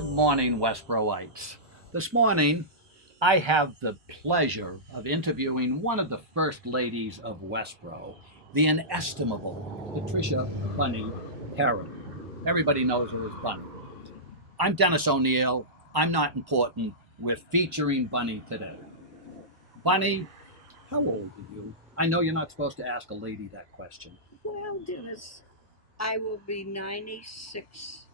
Good morning, Westboroughites. This morning, I have the pleasure of interviewing one of the first ladies of Westborough, the inestimable Patricia Bunny Perron. Everybody knows her as Bunny. I'm Dennis O'Neill. I'm not important. We're featuring Bunny today. Bunny, how old are you? I know you're not supposed to ask a lady that question. Well, Dennis, I will be 96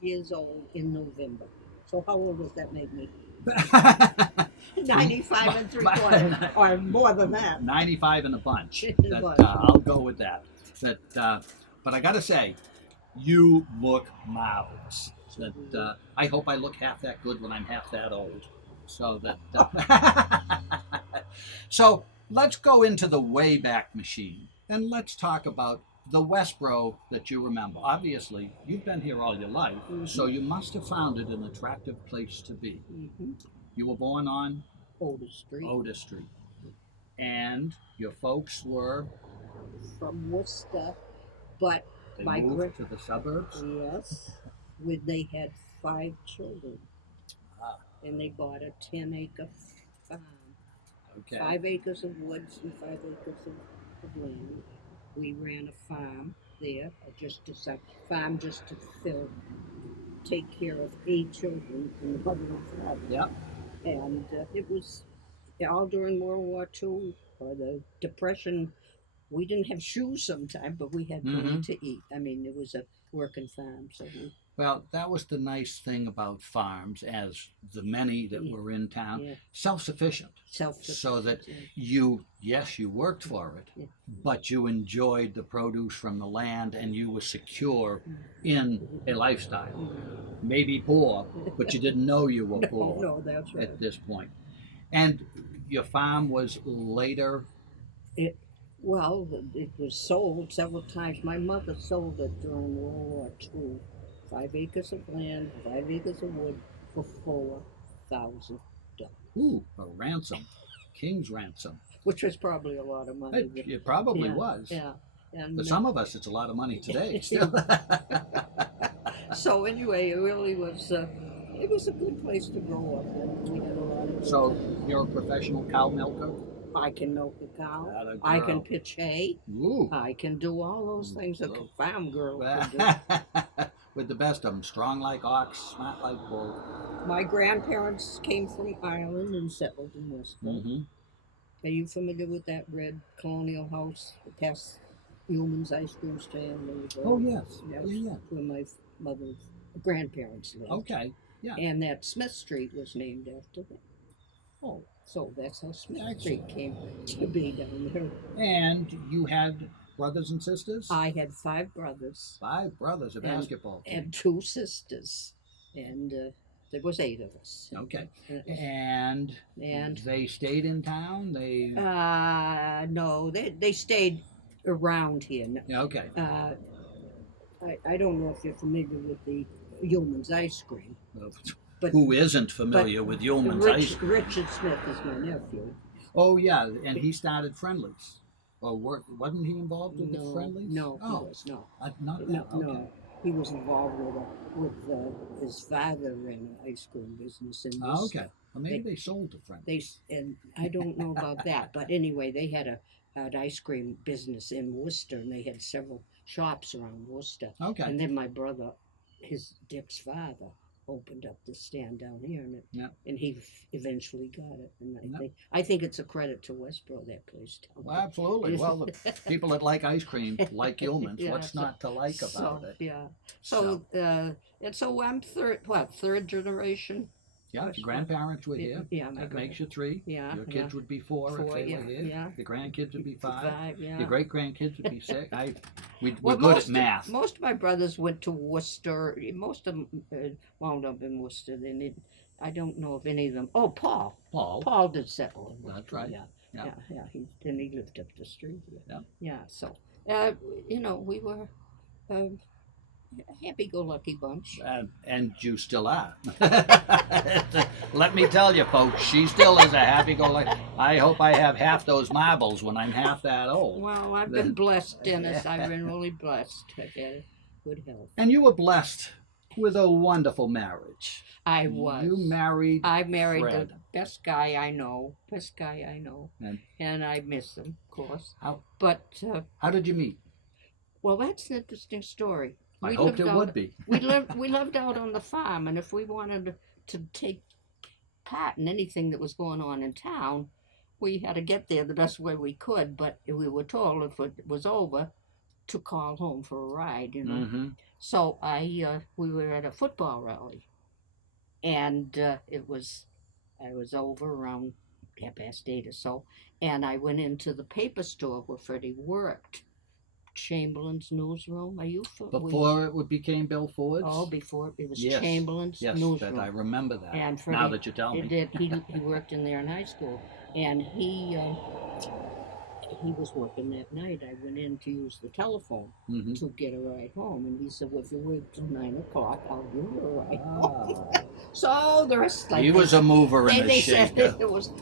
years old in November. So how old does that make me? 95 and three quarters, or more than that. 95 in a bunch. In a bunch. I'll go with that. But I got to say, you look marvelous. I hope I look half that good when I'm half that old. So let's go into the Wayback Machine and let's talk about the Westborough that you remember. Obviously, you've been here all your life, so you must have found it an attractive place to be. You were born on Otis Street. And your folks were From Worcester, but they my moved to the suburbs. Yes, they had 5 children, Ah, and they bought a 10-acre farm. okay. 5 acres of woods and 5 acres of land. We ran a farm there, farm just to take care of 8 children and mother and father. Yeah. And it was all during World War II or the Depression. We didn't have shoes sometimes, but we had plenty to eat. I mean, it was a working farm, so Well, that was the nice thing about farms, as the many that were in town, self-sufficient. So that you worked for it, but you enjoyed the produce from the land and you were secure in a lifestyle. Maybe poor, but you didn't know you were poor No, that's right. at this point. And your farm was later. It was sold several times. My mother sold it during World War II. 5 acres of land, 5 acres of wood for $4,000. Ooh, a ransom, king's ransom. Which was probably a lot of money. It probably was. Yeah. And for some of us, it's a lot of money today. Still. So anyway, it really was. It was a good place to grow up, and we had a lot of. So you're a professional cow milker? I can milk a cow. Atta I girl. can pitch hay. Ooh. I can do all those things a farm girl can do. With the best of them, strong like ox, smart like bull. My grandparents came from Ireland and settled in Westborough. Are you familiar with that red colonial house past Newman's ice cream stand? Oh yes, yeah. Where my mother's grandparents lived. Okay, yeah. And that Smith Street was named after them. Oh, so that's how Smith Street came to be down there. And you had brothers and sisters? I had 5 brothers. 5 brothers, a basketball team. And 2 sisters. And there was 8 of us. Okay. And they stayed in town? No, they stayed around here. Okay. I don't know if you're familiar with the Yeoman's ice cream. But who isn't familiar with Yeoman's ice cream? Richard Smith is my nephew. Oh yeah, and he started Friendlies. Or wasn't he involved with the Friendlies? No, he was not that. Okay. No, he was involved with his father ran an ice cream business in this. Okay, well maybe they sold to Friendlies. And I don't know about that, but anyway, they had an ice cream business in Worcester, and they had several shops around Worcester. Okay. And then my brother, Dick's father, opened up the stand down here, and he eventually got it. And I think it's a credit to Westborough, that place down there. Well, absolutely. Well, the people that like ice cream like Yeoman's. What's not to like about it? Yeah. So I'm third generation. Yeah, your grandparents were here. Yeah, that makes you 3. Yeah. Your kids would be 4 if they were here. Yeah. Your grandkids would be 5. Yeah. Your great grandkids would be 6. We're good at math. Most of my brothers went to Worcester. Most of them wound up in Worcester. I don't know if any of them. Oh, Paul. Paul did settle in Worcester. That's right. Yeah. He lived up the street here. Yeah. Yeah. So, we were. Happy-go-lucky bunch. And you still are. Let me tell you, folks, she still is a happy-go-lucky. I hope I have half those marbles when I'm half that old. Well, I've been blessed, Dennis. I've been really blessed. I've had good health. And you were blessed with a wonderful marriage. I was. You married I married Fred. the best guy I know. Best guy I know. And I miss him, of course. How, But, how did you meet? well, that's an interesting story. I hoped it would be. we lived out on the farm, and if we wanted to take part in anything that was going on in town, we had to get there the best way we could. But we were told if it was over, to call home for a ride, you know. Mm-hmm. So we were at a football rally, and I was over around 8:30 or so, and I went into the paper store where Freddie worked. Chamberlain's newsroom. Are you before it became Bill Ford's? Oh, before it was yes. Chamberlain's newsroom. Yes, I remember that. And Freddie, now that you tell me, he worked in there in high school, and he was working that night. I went in to use the telephone to get a ride home, and he said, "Well, if you wait till 9 o'clock, I'll give you a ride home." So the rest, he was a mover and a shaker.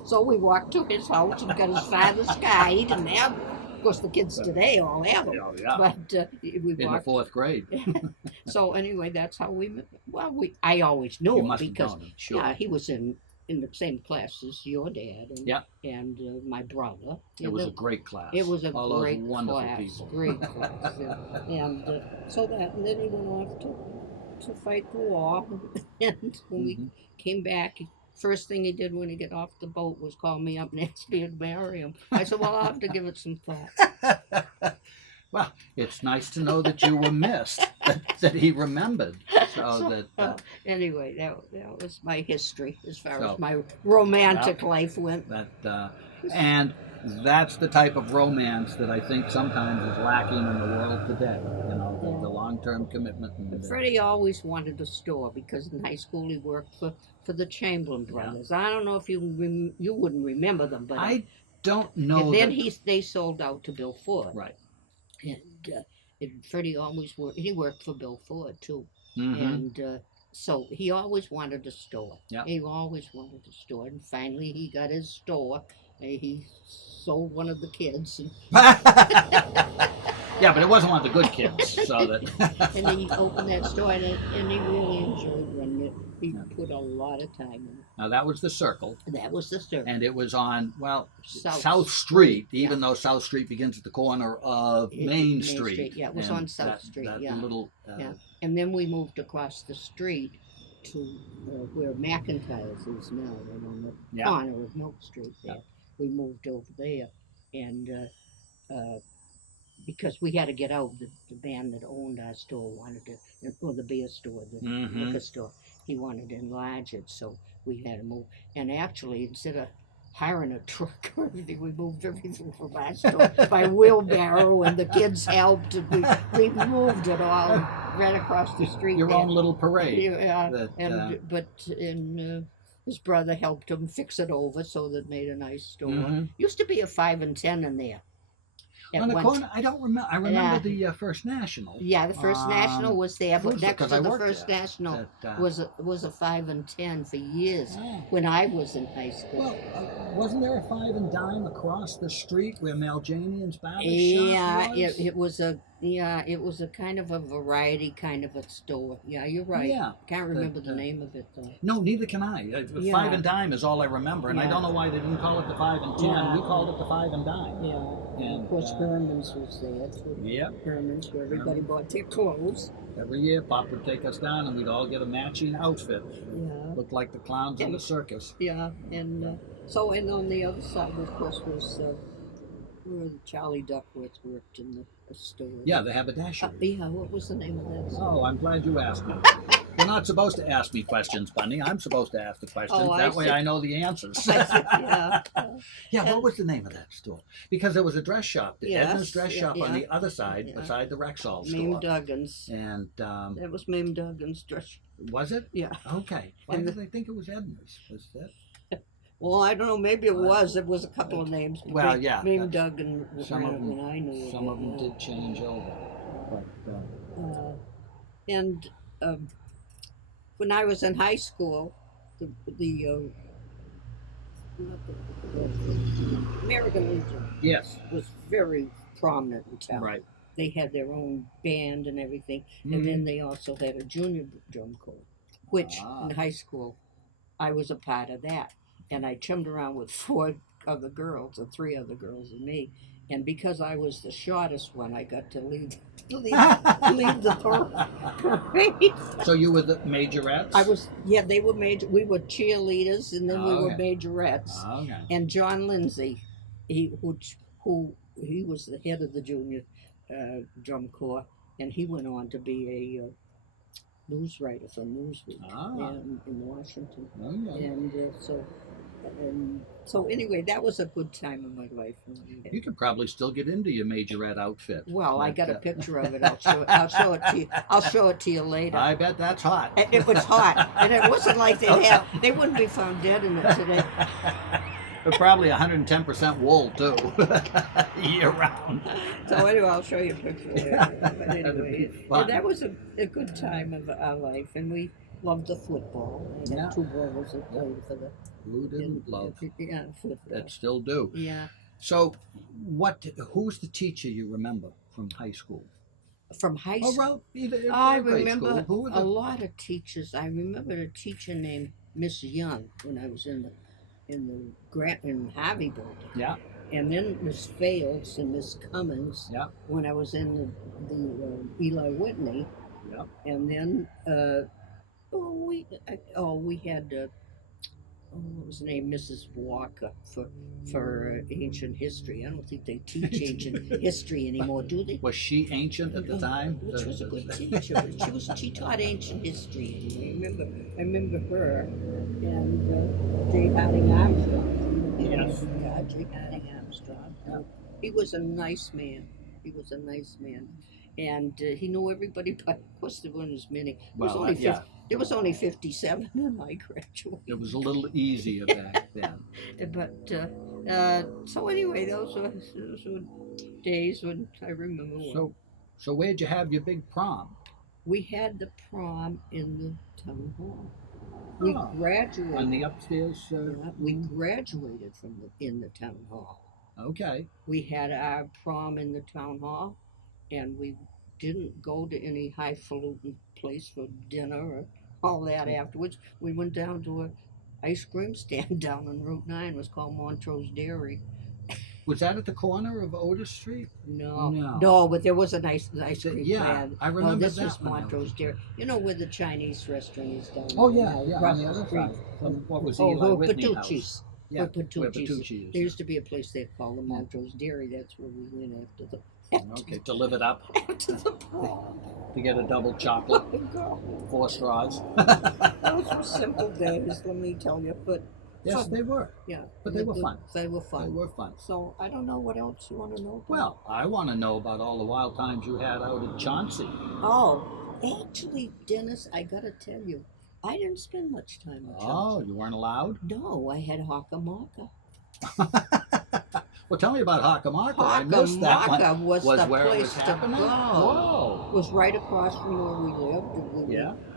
So we walked to his house and got his father's car. He didn't have them. Of course, the kids today all have them. Yeah. But we in the 4th grade. So anyway, that's how we met. Well, I always knew him because sure. Yeah, he was in the same class as your dad and my brother. It was a great class. It was a all great those wonderful class. People. Great class. Yeah. And and then he went off to fight the war. And when we came back, first thing he did when he got off the boat was call me up and ask me to marry him. I said, well, I'll have to give it some thought. Well, it's nice to know that you were missed, that he remembered. Anyway, that was my history as far as my romantic life went. And that's the type of romance that I think sometimes is lacking in the world today. You know, the long-term commitment. And Freddie always wanted a store because in high school he worked for the Chamberlain brothers. Yeah. I don't know if you wouldn't remember them, but I don't know. And then they sold out to Bill Ford. Right. And Freddie always worked. He worked for Bill Ford too, and so he always wanted a store. Yeah. He always wanted a store, and finally he got his store. He sold one of the kids. Yeah, but it wasn't one of the good kids, so that. And then he opened that store, and he really enjoyed running it. He put a lot of time in it. Now that was the Circle. That was the Circle. And it was on South Street, even though South Street begins at the corner of Main Street. Yeah, it was on South Street. Little. And then we moved across the street to where McIntyre's is now, right on the corner of Milk Street. There, we moved over there, and because we had to get out, the man that owned our store wanted to, or the beer store, the liquor store, he wanted to enlarge it, so we had to move. And actually, instead of hiring a truck or everything, we moved everything from our store by wheelbarrow, and the kids helped, and we moved it all right across the street. Your own little parade. But his brother helped him fix it over, so that made a nice store. Used to be a 5 and 10 in there. On the corner, I don't remember. I remember the First National. Yeah, the First National was there, but next to the First National was a 5 and 10 for years when I was in high school. Well, wasn't there a 5 and dime across the street where Maljanion's barber shop was? It was a kind of a variety kind of a store. Yeah, you're right. Yeah, can't remember the name of it though. No, neither can I. 5 and dime is all I remember, and I don't know why they didn't call it the 5 and 10. We called it the 5 and dime. Yeah, and of course Herman's was there too. Yeah, Herman's where everybody bought their clothes. Every year, Pop would take us down, and we'd all get a matching outfit. Yeah, looked like the clowns in the circus. Yeah, and and on the other side, of course, was where Charlie Duckworth worked in the store. Yeah, the haberdashery. What was the name of that store? Oh, I'm glad you asked me. You're not supposed to ask me questions, Bunny. I'm supposed to ask the questions. That way I know the answers. Yeah, what was the name of that store? Because there was a dress shop, the Edna's dress shop on the other side, beside the Rexall store. Mame Duggan's. And that was Mame Duggan's dress. Was it? Yeah. Okay. Why did they think it was Edna's? Was that? Well, I don't know. Maybe it was. It was a couple of names. Well, Mame Duggan was some of them. When I knew some of them did change over. But, when I was in high school, the American Legion was very prominent in town. Right. they had their own band and everything, and then they also had a junior drum corps, which Ah. in high school I was a part of that, and I chummed around with four other girls, or three other girls and me, and because I was the shortest one, I got to lead the parade. So you were the majorettes? I was, yeah, they were major. We were cheerleaders, and then we were Okay. majorettes. Okay. And John Lindsay, he who he was the head of the junior drum corps, and he went on to be a news writer for Newsweek in Washington. Okay. And so anyway, that was a good time in my life. You could probably still get into your majorette outfit. Well, I Like, got a picture of it. I'll show it to you. I'll show it to you later. I bet that's hot. It was hot, and it wasn't like they wouldn't be found dead in it today. But probably 110% wool too, year round. So anyway, I'll show you a picture later. But That'd anyway, be fun. that was a good time of our life, and we loved the football. I had two brothers that played for the. Who didn't love? Yeah, football. That still do. Yeah. So, who's the teacher you remember from high school? From high Oh, school? well, either I grade remember school. Who were a the... lot of teachers. I remember a teacher named Miss Young when I was in Harvey building. Yeah. And then Miss Fales and Miss Cummins. Yeah. When I was in the Eli Whitney. Yeah. And then we had what was the name, Mrs. Walker for ancient history. I don't think they teach ancient history anymore, do they? Was she ancient at the time? Which was a good teacher. She taught ancient history. I remember her and J. Harding Armstrong. Yes. J. Harding Armstrong. Yeah. He was a nice man. And he knew everybody, but of course there weren't as many. There was only 57 when I graduated. It was a little easier back then. But so anyway, those were days when I remember. So where'd you have your big prom? We had the prom in the town hall. We graduated on the upstairs. We graduated in the town hall. Okay. We had our prom in the town hall, and we didn't go to any highfalutin place for dinner or all that afterwards. We went down to an ice cream stand down on Route 9. It was called Montrose Dairy. Was that at the corner of Otis Street? No, but there was a nice ice cream stand. I remember this that was Montrose Dairy. You know where the Chinese restaurant is down there? Oh, yeah, across on the other side. What was Eli Whitney Pettucci's. House? Yeah, Pettucci's. There used to be a place there called the Montrose Dairy. That's where we went after the... Okay, to live it up. After the prom. To get a double chocolate. 4 straws. Those were simple days, let me tell you. But yes, they were. Yeah. But they were fun. They were fun. They were fun. So I don't know what else you want to know about. Well, I want to know about all the wild times you had out at Chauncey. Oh, actually, Dennis, I got to tell you, I didn't spend much time at Chauncey. Oh, you weren't allowed? No, I had Hockamocka. Well, tell me about Hockamocka. I missed that one. Hockamocka was the where place it was to happening? go. Whoa. It was right across from where we lived.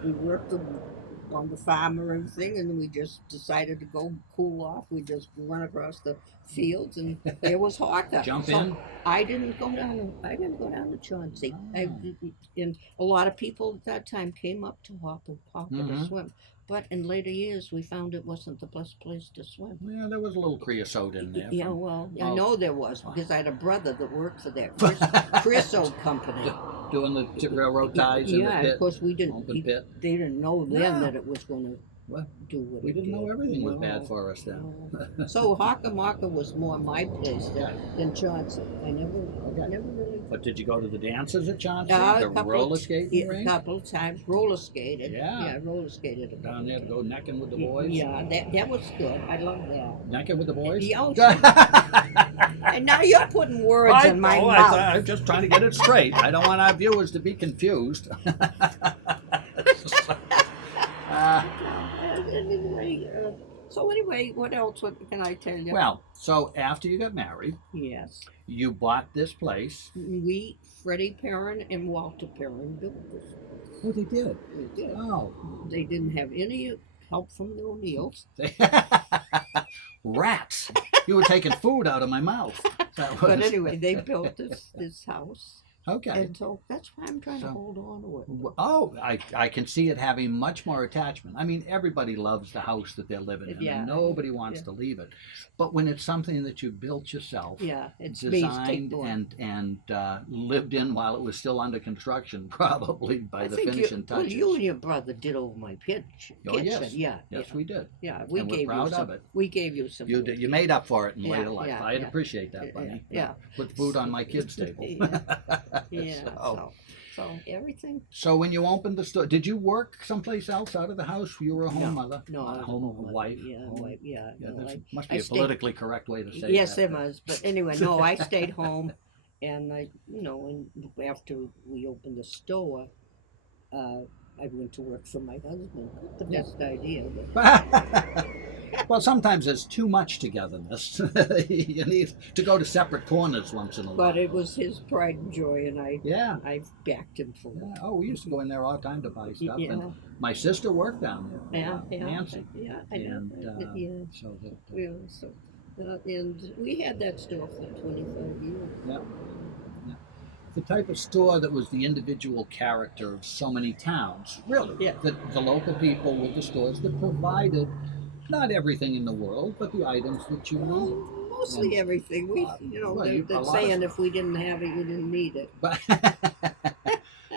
We worked on the farm or everything, and we just decided to go cool off. We just run across the fields, and there was Hocka. Jump in. I didn't go down to Chauncey. Oh. And a lot of people at that time came up to Hocka to swim. But in later years, we found it wasn't the best place to swim. Yeah, there was a little creosote in there. Yeah, well, I know there was, because I had a brother that worked for that creosote company. Doing the railroad ties in the pit. Yeah, of course we didn't. The pit. They didn't know then that it was going to What? do what We it didn't did. know everything was bad for us then. So Hockamocka was more my place than Chauncey. I never really. But did you go to the dances at Chauncey? A The roller skating a rink? couple of times. Roller skated. Yeah. Roller skated. Down there to go necking with the boys? Yeah, that was good. I love that. Necking with the boys? And now you're putting words in my mouth. I'm just trying to get it straight. I don't want our viewers to be confused. So anyway, what else can I tell you? Well, so after you got married, yes, you bought this place. Freddie Perron and Walter Perron built this. Oh, they did? They did. Oh. They didn't have any help from the O'Neills. Rats! You were taking food out of my mouth. But anyway, they built this house. Okay. And so that's why I'm trying to So- hold on to it. Oh, I can see it having much more attachment. I mean, everybody loves the house that they're living in, Yeah. and nobody wants Yeah. to leave it. But when it's something that you built yourself, Yeah, it's designed me. and lived in while it was still under construction, probably by I the think finishing well, touches. you and your brother did over my kitchen. Oh, yes. Yeah. Yes, we did. Yeah, we And we're gave proud you some. of it. We gave you some. You did. You made up for it in Yeah, later life. yeah, I'd yeah. appreciate that, Bunny. Yeah. Put food on my kids' table. Yeah. So- So everything. So when you opened the store, did you work someplace else out of the house? You were a home mother? No, I was a home mother. wife. Yeah, home. wife. Yeah. Yeah, no, that I- must be I a stayed- politically correct way to say Yes, that. it was. But anyway, no, I stayed home, and and after we opened the store, I went to work for my husband. Not the best idea, but Well, sometimes there's too much togetherness. You need to go to separate corners once in a while. but it was his pride and joy, and I backed him for Yeah. it. Oh, we used to go in there all the time to buy stuff. Yeah. And my sister worked down there. Yeah, Nancy. Yeah, I know. And Yeah. so that. Yeah, so, and we had that store for 25 years. Yeah. The type of store that was the individual character of so many towns, really. Yeah. The local people with the stores that provided not everything in the world, but the items that you Well, need. mostly everything. We, well, they're a lot saying of- if we didn't have it, you didn't need it. But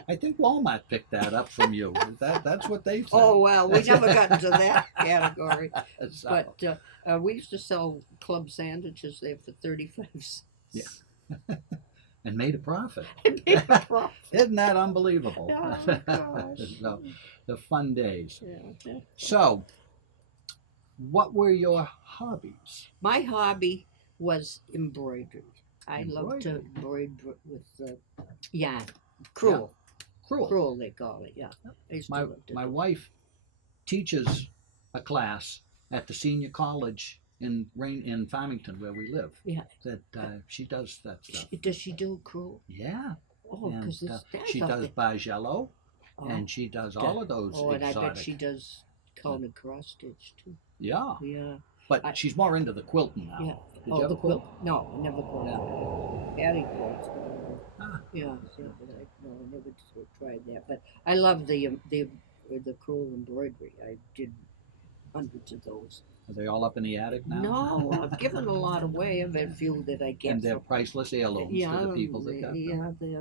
I think Walmart picked that up from you. That's what they said. Oh well, we never got into that category. So, But we used to sell club sandwiches there for 35 cents. Yeah. and made a profit. And made a profit. Isn't that unbelievable? Oh, gosh. So, the fun days. Yeah. So, what were your hobbies? My hobby was embroidery. I love to Embroidery. embroider with yarn. Crewel. Cruel. Crewel, they call it, yeah. I used to My love to my do wife teaches a class at the senior college in Farmington where we live. Yeah. That she does that stuff. Does she do crewel? Yeah. Oh, And because she does Bargello, Oh, and she does all of those oh, and I exotic. bet she does colored cross stitch too. Yeah, Yeah. but she's more into the quilting now. Yeah. Did Oh, you ever the quilt? No, I never quilted. Patty quilts. Ah. Yeah, but I never tried that. But I love the crewel embroidery. I did hundreds of those. Are they all up in the attic now? No, I've given a lot away. I've had a few that I get. And they're priceless heirlooms to the people that got them. Yeah,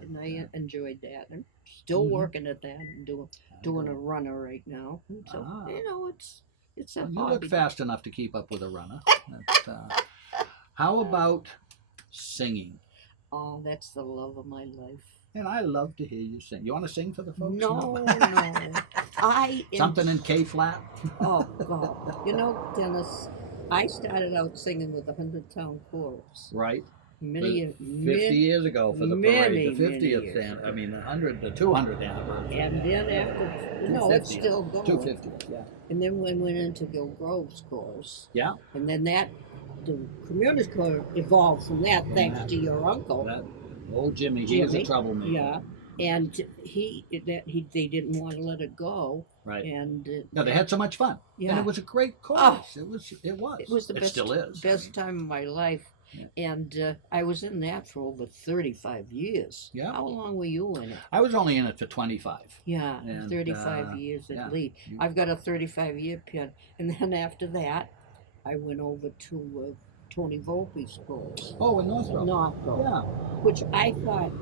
and I enjoyed that. I'm still Mhm. working at that. I'm doing a runner right now. And so Ah. it's a You hobby. look fast enough to keep up with a runner. How about singing? Oh, that's the love of my life. And I love to hear you sing. You want to sing for the folks? No. I am, Something in K flat? Oh God! You know, Dennis, I started out singing with the 100-Town Chorus Right. many 50 years ago for the many, parade, the 50th, many years I mean, the 200th anniversary. and then after, no, it's 250th. still going. 250th, yeah. And then we went into Gil Grove's chorus. Yeah. And then the community chorus evolved from that, From thanks that. to your uncle. That old Jimmy, he was a Jimmy, troublemaker. Yeah. And they didn't want to let it go. Right. And No, they had so much fun. yeah. And it was a great chorus. It was. It was the it best, still is. best time of my life. Yeah. And I was in that for over 35 years. Yeah. How long were you in it? I was only in it for 25. Yeah, And, 35 years at yeah. least. I've got a 35-year pin. And then after that, I went over to Tony Volpe's chorus. Oh, in Northrop. Northrop. Yeah. Which I thought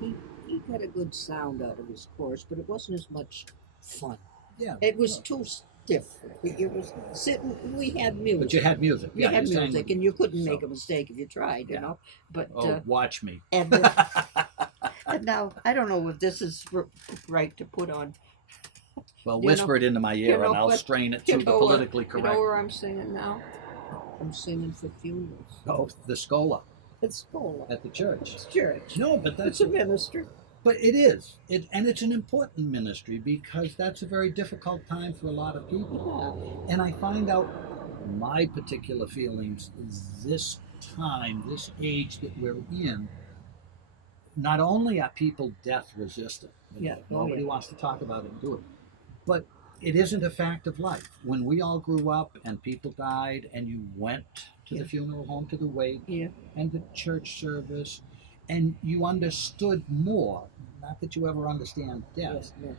he got a good sound out of his chorus, but it wasn't as much fun. Yeah. It was too stiff. It was sitting. We had music. But you had music. We Yeah, had you sang music, with- and you couldn't make so- a mistake if you tried, you Yeah. know. But Oh, watch me. and now I don't know if this is right to put on. Well, You whisper it into my ear, know and I'll what? strain it You through the know what? politically You correct. know where I'm singing now? I'm singing for funerals. Oh, the Scola It's school. at the church. It's church. No, but It's that's a ministry. But it is. And it's an important ministry because that's a very difficult time for a lot of people. Yeah. And I find out my particular feelings is this time, this age that we're in, not only are people death resistant, Yeah. Oh, nobody yeah. wants to talk about it and do it, but it isn't a fact of life. When we all grew up and people died and you went to Yeah. the funeral home, to the wake, Yeah. and the church service, and you understood more. Not that you ever understand Yes, depth, yes.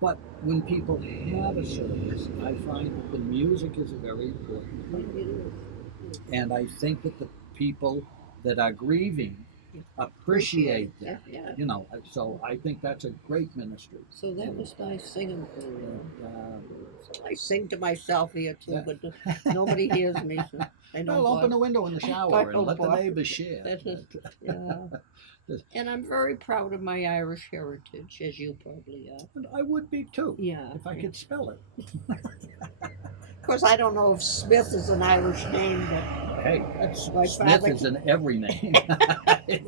but when people have a service, I find that the music is a very important part. It is. And I think that the people that are grieving Yeah. appreciate Yeah, that. yeah. You know, so I think that's a great ministry. So that And, was nice singing for you. uh, I sing to myself here too, that, but nobody hears me, so I don't well, open bother. the window in the I shower and don't let the bother. neighbors share. That is, yeah. And I'm very proud of my Irish heritage, as you probably are. And I would be too, Yeah. if I could spell it. Of course, I don't know if Smith is an Irish name, but Hey, that's my Smith father. is in every name.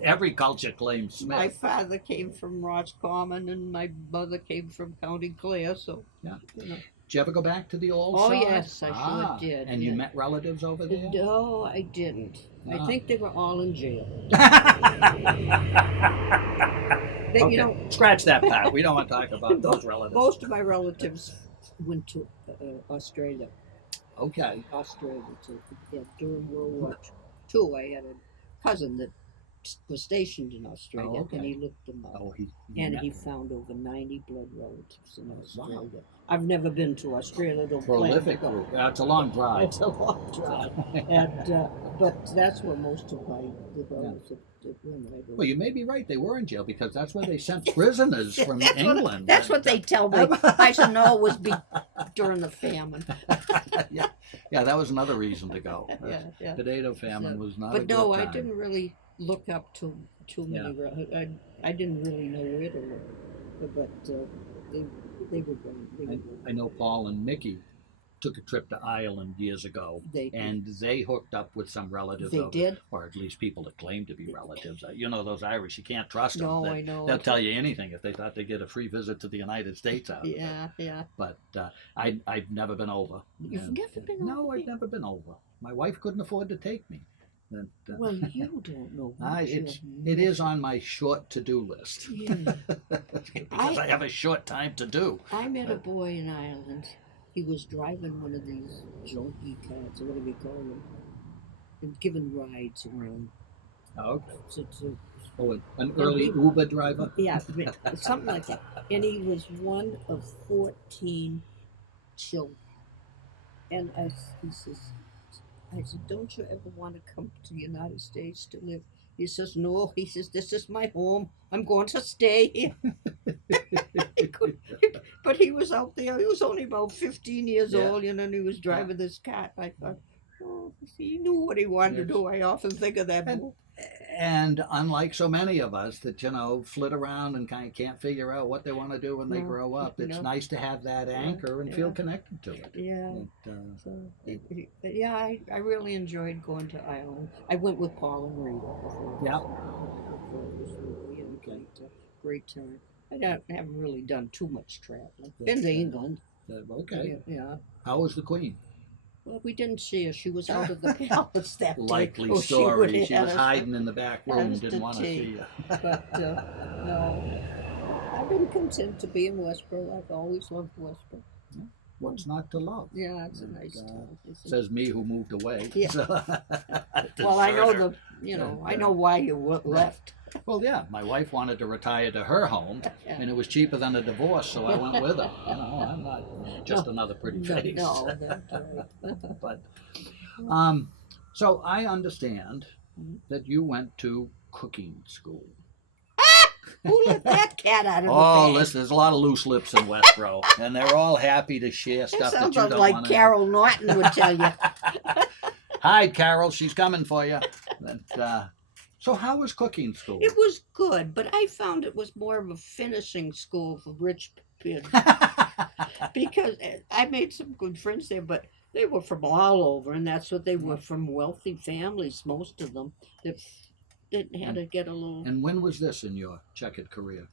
Every culture claims My Smith. father came from Roscommon, and my mother came from County Clare. So, Yeah. you know. Did you ever go back to the old Oh side? yes, I sure did. And you met relatives over there? No, I didn't. I Ah. think they were all in jail. Okay, You know, scratch that part. We don't want to talk about those relatives. most of my relatives went to Australia. Okay. Australia during World War II. I had a cousin that was stationed in Australia, okay. and he looked them up. Oh, And he found over 90 blood relatives in Australia. Wow. I've never been to Australia. Don't Prolific plan to group. It's a long drive. It's a long drive. And but that's where most of my relatives went. Well, you may be right. They were in jail because that's where they sent prisoners from England. That's what they tell me. I said no, it was during the famine. yeah, that was another reason to go. Yeah. Potato famine was not. But a no, good I time. didn't really look up too many. I didn't really know where to look, but they were gone. I know Paul and Mickey took a trip to Ireland years ago, and they hooked up with some relatives. They did, or at least people that claim to be relatives. You know, those Irish, you can't trust them. No, I know. They'll tell you anything if they thought they get a free visit to the United States out of it. Yeah. But I've never been over. You've never been over? No, I've never been over. My wife couldn't afford to take me. Well, you don't know. It is on my short to-do list. Yeah. Because I have a short time to do. I met a boy in Ireland. He was driving one of these junkie cars, or whatever you call them, and giving rides around. Okay. An early Uber driver? Yeah, something like that. And he was one of 14 children. And he says, I said, don't you ever want to come to the United States to live? He says, no. He says, this is my home. I'm going to stay here. But he was out there. He was only about 15 years old, and he was driving this car. I thought, oh, he knew what he wanted to do. I often think of that. And unlike so many of us that, flit around and kind of can't figure out what they want to do when they grow up, it's nice to have that anchor and feel connected to it. Yeah. I really enjoyed going to Ireland. I went with Paul and Rita before. Yeah. Great time. I haven't really done too much traveling. Been to England. Okay. Yeah. How was the Queen? Well, we didn't see her. She was out of the palace that day. Likely story. She was hiding in the back room and didn't want to see you. But no, I've been content to be in Westborough. I've always loved Westborough. What's not to love? Yeah, it's a nice town. Says me who moved away. Yeah. Well, I know I know why you left. Well, yeah, my wife wanted to retire to her home, and it was cheaper than a divorce, so I went with her. I'm not just another pretty face. No, that's right. But, so I understand that you went to cooking school. Who let that cat out of the bag? Oh, listen, there's a lot of loose lips in Westborough, and they're all happy to share stuff that you don't want to know. Sounds like Carol Norton would tell you. Hide, Carol, she's coming for you. So how was cooking school? It was good, but I found it was more of a finishing school for rich kids. Because I made some good friends there, but they were from all over, and that's what they were, from wealthy families, most of them, that had to get a little... And when was this in your checkered career?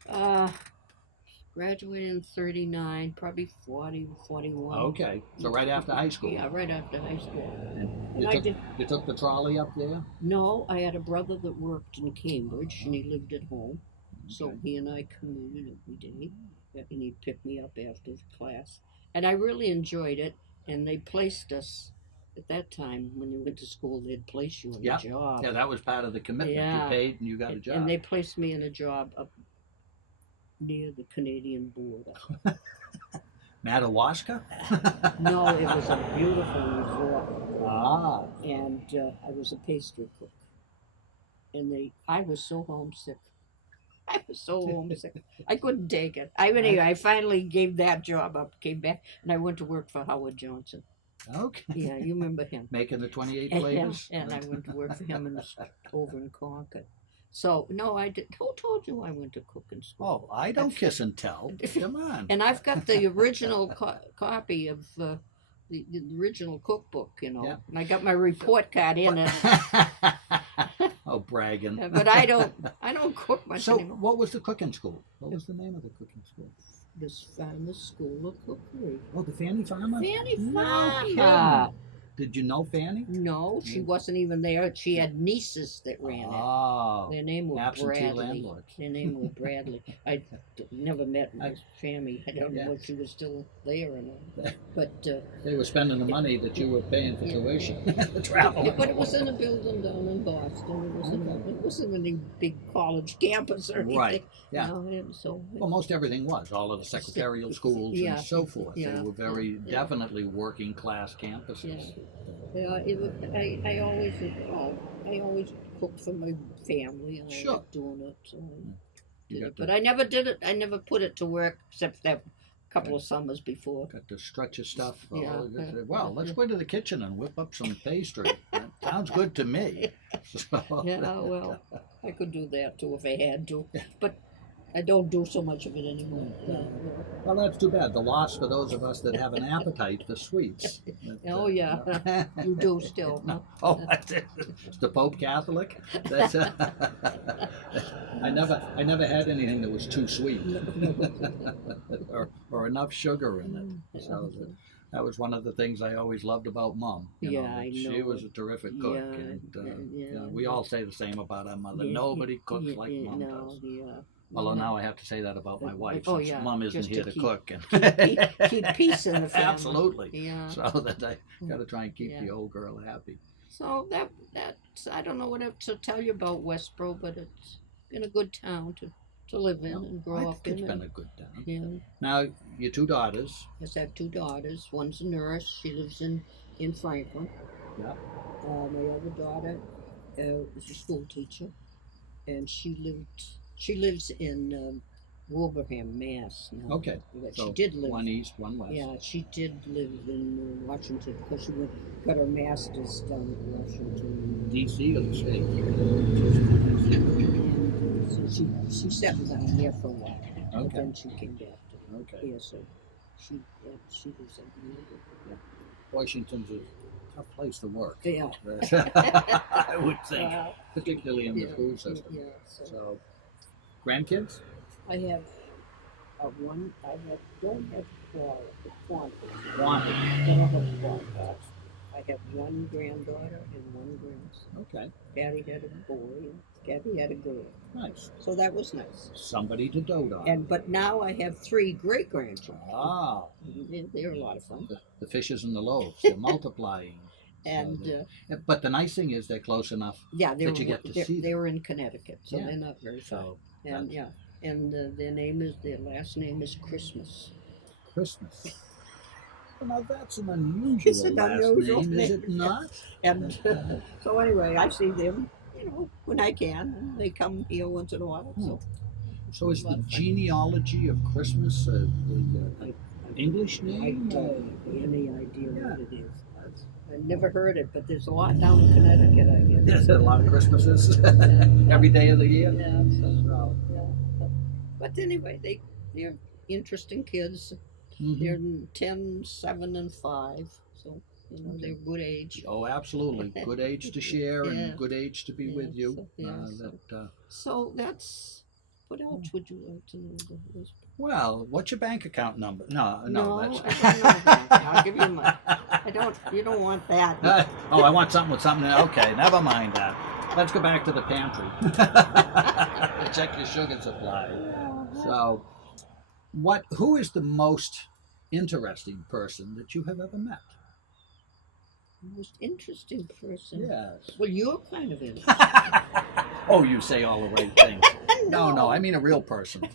Graduated in 39, probably 40, 41. Okay, so right after high school. Yeah, right after high school. And you took the trolley up there? No, I had a brother that worked in Cambridge, and he lived at home. So he and I commuted every day, and he'd pick me up after class. And I really enjoyed it, and they placed us at that time, when you went to school, they'd place you in Yeah. a job. Yeah, that was part of the commitment. Yeah. You paid and you got a job. And they placed me in a job up near the Canadian border. Madawaska? No, it was a beautiful resort, Ah. and I was a pastry cook. And I was so homesick. I was so homesick. I couldn't take it. Anyway, I finally gave that job up, came back, and I went to work for Howard Johnson. Okay. Yeah, you remember him. Making the 28 And, flavors? and I went to work for him over in Concord. So, no, I did. Who told you I went to cooking school? Oh, I don't kiss and tell. Come on. And I've got the original copy of the original cookbook, you know. Yeah. And I got my report card in it. Oh, bragging. But I don't cook much So, anymore. what was the cooking school? What was the name of the cooking school? This Farmer's School of Cookery. Oh, the Fanny Farmer? Fanny No Farmer. kidding. Did you know Fanny? No, she wasn't even there. She had nieces that ran it. Oh. Their name was Absentee Bradley. landlords. Their name was Bradley. I never met Miss Fammy. I don't know if she was still there or not. But they were spending the money that you were paying for tuition, the travel. But it was in a building down in Boston. It wasn't any big college campus or anything. Right. Yeah. No, so, Well, most everything was. All of the secretarial schools Yeah. and so forth. Yeah. They were very definitely working class campuses. Yeah, I always cooked for my family, and I liked doing it. So but I never did it. I never put it to work except that couple of summers before. Got to stretch your stuff. Yeah. Well, let's go into the kitchen and whip up some pastry. That sounds good to me. So. Yeah, well, I could do that too if I had to, but I don't do so much of it anymore. Well, that's too bad. The loss for those of us that have an appetite for sweets. Oh yeah, you do still. Huh? Oh, that's it. Is the Pope Catholic? That's I never had anything that was too sweet or enough sugar in it. So that was one of the things I always loved about Mom. You know, I know. She was a terrific cook, and we all say the same about our mother. Nobody cooks like Mom does. Although now I have to say that about my wife, since Mom isn't here to cook. Keep peace in the family. Absolutely. Yeah. So that I got to try and keep the old girl happy. So that's I don't know what to tell you about Westborough, but it's been a good town to live in and grow up in. It's been a good town. Yeah. Now, your two daughters. Yes, I have two daughters. One's a nurse. She lives in Franklin. Yeah. My other daughter is a school teacher, and she lives in Wilbraham, Mass. Now. Okay. But So she did live. one east, one west. Yeah, she did live in Washington because she got her master's down at Washington. D.C. or the state? So she settled down here for a while. Okay. And then she came back to Okay. here, so she lives in Washington's a tough place to work. Yeah. I would think, particularly in the school system. Yeah, So, grandkids? I have one. Don't have quantity. Quantity. Don't have quantity. I have one granddaughter and one grandson. Okay. Daddy had a boy and Gabby had a girl. Nice. So that was nice. Somebody to dote on. But now I have 3 great grandchildren. Ah. They're a lot of fun. The fishes and the loaves. They're multiplying. And but the nice thing is they're close enough that you get to see them. They were in Connecticut, so they're not very far. So, and their last name is Christmas. Christmas. Well, now that's an unusual last name, is it not? And so anyway, I see them, when I can, and they come here once in a while. So is the genealogy of Christmas an English I name? don't have any idea what it is. I've never heard it, but there's a lot down in Connecticut, I guess. There's a lot of Christmases every day of the year. Yeah, but anyway, they're interesting kids. Mm-hmm. They're 10, 7, and 5, so they're good age. Oh, absolutely. Good age to share and good age to be with you. So that's. What else would you like to know? Well, what's your bank account number? No, I that's. don't know that. I'll give you my. You don't want that. I want something with something. Okay, never mind that. Let's go back to the pantry. Check your sugar supply. So, who is the most interesting person that you have ever met? most interesting person. Yes. Well, you're kind of interesting. Oh, you say all the right things. No, I mean a real person.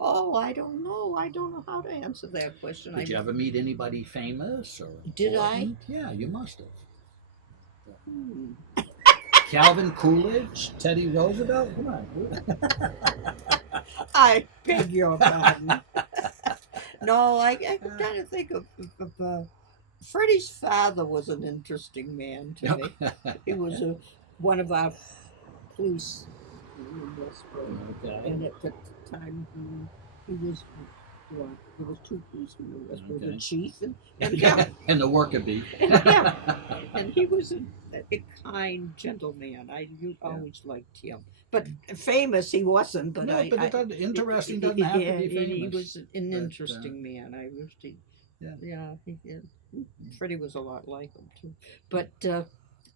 Oh, I don't know. I don't know how to answer that question. Did you ever meet anybody famous or Did I? important? Yeah, you must have. Hmm. Calvin Coolidge, Teddy Roosevelt. Come on. I beg your pardon. No, I kind of think of Freddie's father was an interesting man to me. He was one of our police in Westborough. Okay. And at the time, he was, well, there was two policemen in Westborough, the Okay. chief and him. And the worker bee. Yeah. And he was a kind gentleman. You always liked him. But famous he wasn't. But No, but interesting doesn't have to be famous. He was an interesting man. I wished he. Yeah. Freddie was a lot like him too. But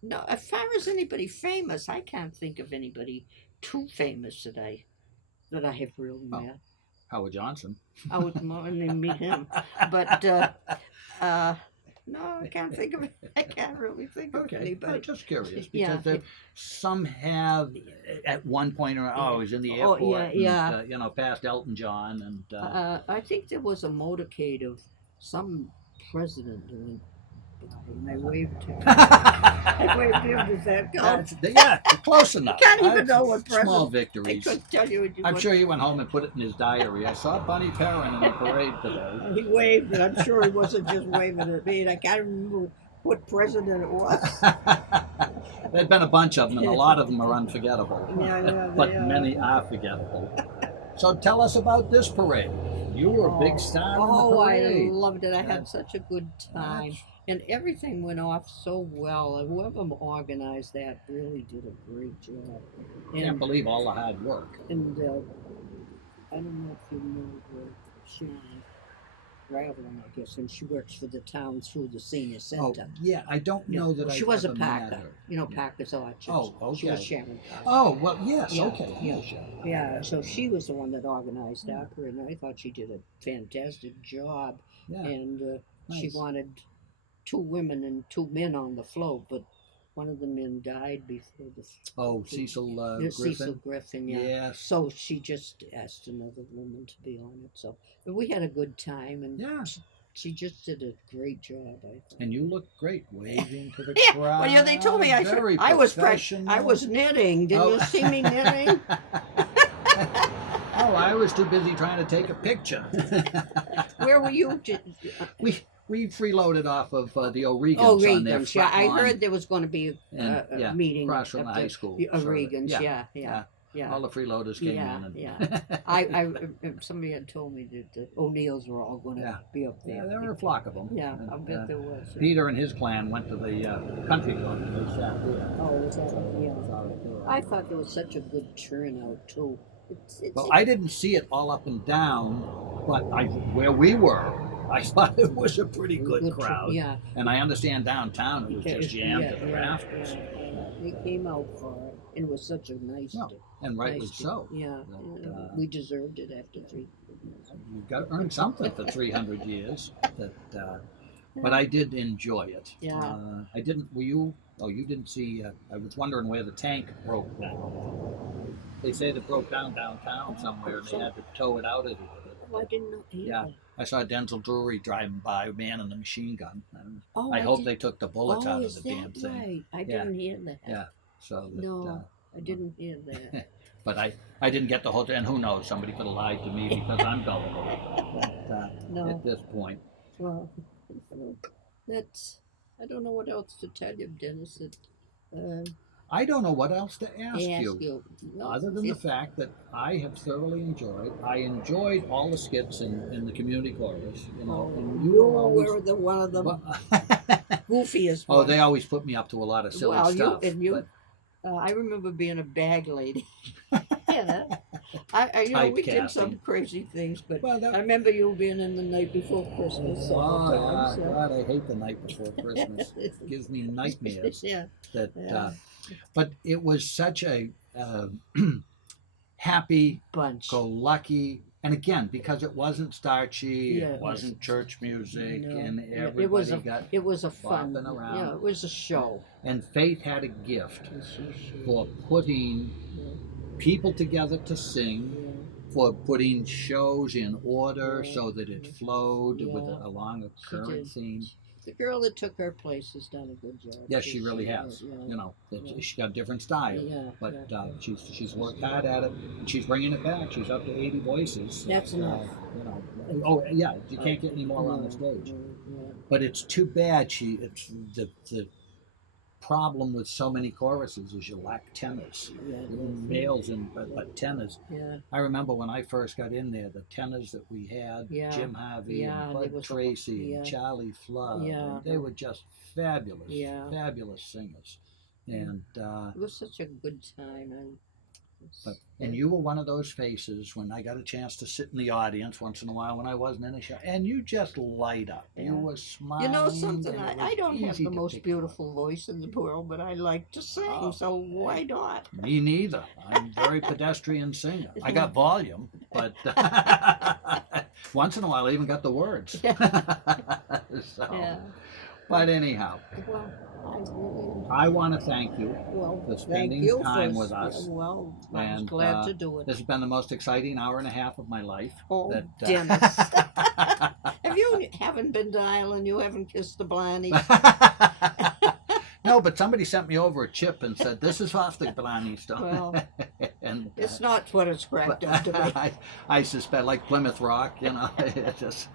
no, as far as anybody famous, I can't think of anybody too famous that I have really met. Howard Johnson. I was more than meet him, but no, I can't think of. I can't really think of Okay, anybody. I'm just curious Yeah. because some have at one point or I was in the Oh, airport, yeah. and, past Elton John, and I think there was a motorcade of some president that went by, and I waved to him. I waved to him. Does that count? yeah, close enough. I can't even know what president. Small I victories. couldn't tell you. I'm sure he went home and put it in his diary. I saw Bunny Perron in the parade today. He waved, but I'm sure he wasn't just waving at me. And I can't remember what president it was. There'd been a bunch of them, and a lot of them are unforgettable. Yeah, but many are forgettable. So tell us about this parade. You were a big star in the parade. I loved it. I had such a good time. And everything went off so well. Whoever organized that really did a great job. Can't believe all the hard work. And I don't know if you know Sharon Gravelin, I guess, and she works for the town through the senior center. Oh, yeah, I don't know that she I was a ever Packer. met her. You know, Packer's Orchards. Oh, okay. She was Sharon Packer. Oh, well, yes, Yeah, okay. yeah. Sharon. Yeah, so she was the one that organized that, and I thought she did a fantastic job. Yeah. And she Nice. wanted 2 women and 2 men on the float, but one of the men died before the. Cecil Griffin. Cecil Griffin, yeah. Yes. So she just asked another woman to be on it. So but we had a good time, and Yeah. she just did a great job. I thought. And you look great waving to the Yeah, crowd. well, yeah, they told me Very I was professional. I was knitting. Did you see me knitting? Oh, I was too busy trying to take a picture. Where were you? We freeloaded off of the O'Regans. Oh, on their Regans. Yeah, front I lawn. heard there was going to be And, a meeting across from the high school. Regans. Yeah. Yeah. All the freeloaders came in. And Yeah. I somebody had told me that the O'Neills were all going to be up there. Yeah, there were a flock of them. Yeah, And, I bet there was. Yeah. Peter and his clan went to the country club. They sat there. Oh, was that? Yeah. I thought there was such a good turnout too. Well, I didn't see it all up and down, but where we were, I thought it was a pretty good crowd. Yeah. And I understand downtown it was just jammed to the rafters. They came out for it, and it was such a nice. And rightly nice so. Yeah. We deserved it after 3. You've got to earn something for 300 years. But I did enjoy it. Yeah. I didn't. Were you? Oh, you didn't see. I was wondering where the tank broke down. They say it broke down downtown somewhere, and they had to tow it out of it. Oh, I didn't know either. Yeah, I saw Denzel Drury driving by, a man in the machine gun. And Oh, I hope they took the bullets out of is the damn that thing. right? I didn't hear that. Yeah. So that, No, I didn't hear that. but I didn't get the whole thing, and who knows, somebody could have lied to me because I'm gullible No. at this point. Well, that's. I don't know what else to tell you, Dennis. I don't know what else to ask you. No, Other than the fact that I have thoroughly enjoyed. I enjoyed all the skits in the community chorus. You know, and you were one of the goofiest. Oh, they always put me up to a lot of silly stuff. I remember being a bag lady. Yeah, we did some crazy things, but I remember you being in the night before Christmas. God, I hate the night before Christmas. It gives me nightmares. But it was such a happy, bunch, go lucky, And again, because it wasn't starchy, Yeah, it wasn't church music, no, and yeah, everybody got it was a fun, bopping around. yeah, it was a show. And Faith had a gift And she, for putting yeah, people together to sing, yeah, for putting shows in order yeah, so that it yeah, flowed with yeah. along a She current did. theme. The girl that took her place has done a good job. Yes, she really has. Yeah, You know, yeah. she's got a different style, Yeah, but yeah. she's worked hard at it, and she's bringing it back. She's up to 80 voices. That's enough. You know, oh yeah, you can't get any more on the stage. But it's too bad it's the problem with so many choruses is you lack tenors. Yeah, Males but tenors. yeah, I remember when I first got in there, the tenors that we had, Yeah, Jim Harvey yeah, and there Bud was a- Tracy yeah. and Charlie Flood, Yeah. and they were just fabulous, Yeah. fabulous singers. And It was such a good time. and you were one of those faces when I got a chance to sit in the audience once in a while when I wasn't in a show, and you just light up. Yeah. You were smiling. You know something? and it I was don't have easy the to most pick beautiful voice in the world, but I like to sing, Oh, so why not? Me neither. I'm a very pedestrian singer. I got volume, but once in a while I even got the words. So, Yeah. but anyhow, Well, I want to thank you well, for thank spending you time for, with us. Well, I was And, glad to do it. This has been the most exciting hour and a half of my life. Oh, that, Dennis. If you haven't been to Ireland, you haven't kissed the Blarneys. No, but somebody sent me over a chip and said, "This is off the Blarney Stone." Well, and it's not what it's cracked up to be. I suspect, like Plymouth Rock, it's just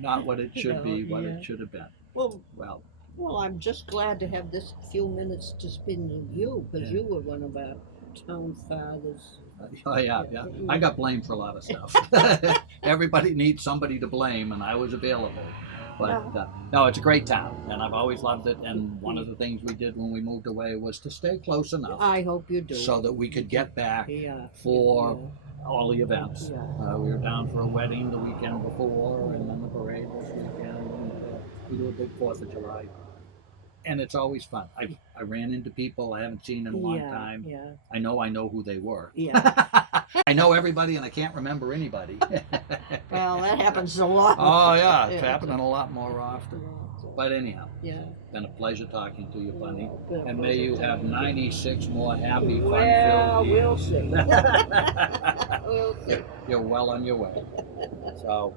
not what it should be, what Yeah. it should have been. Well, Well, I'm just glad to have this few minutes to spend with you, because Yeah. you were one of our town fathers. oh yeah. I got blamed for a lot of stuff. Everybody needs somebody to blame, and I was available. But no, it's a great town, and I've always loved it. And one of the things we did when we moved away was to stay close enough I hope you do. so that we could get back Yeah. for all the events. Yeah. We were down for a wedding the weekend before, and then the parade this weekend. And, we do a big 4th of July. And it's always fun. I ran into people I haven't seen in a long time. Yeah. I know who they were. Yeah. I know everybody, and I can't remember anybody. Well, that happens a lot. Oh yeah, it's Yeah. happening a lot more often. But anyhow, Yeah. it's been a pleasure talking to you, Bunny. Well, And may you have 96 more happy, Well, fun-filled we'll years. see. We'll see. You're well on your way. So,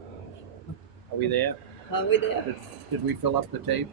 are we there? Are we there? Did we fill up the tape?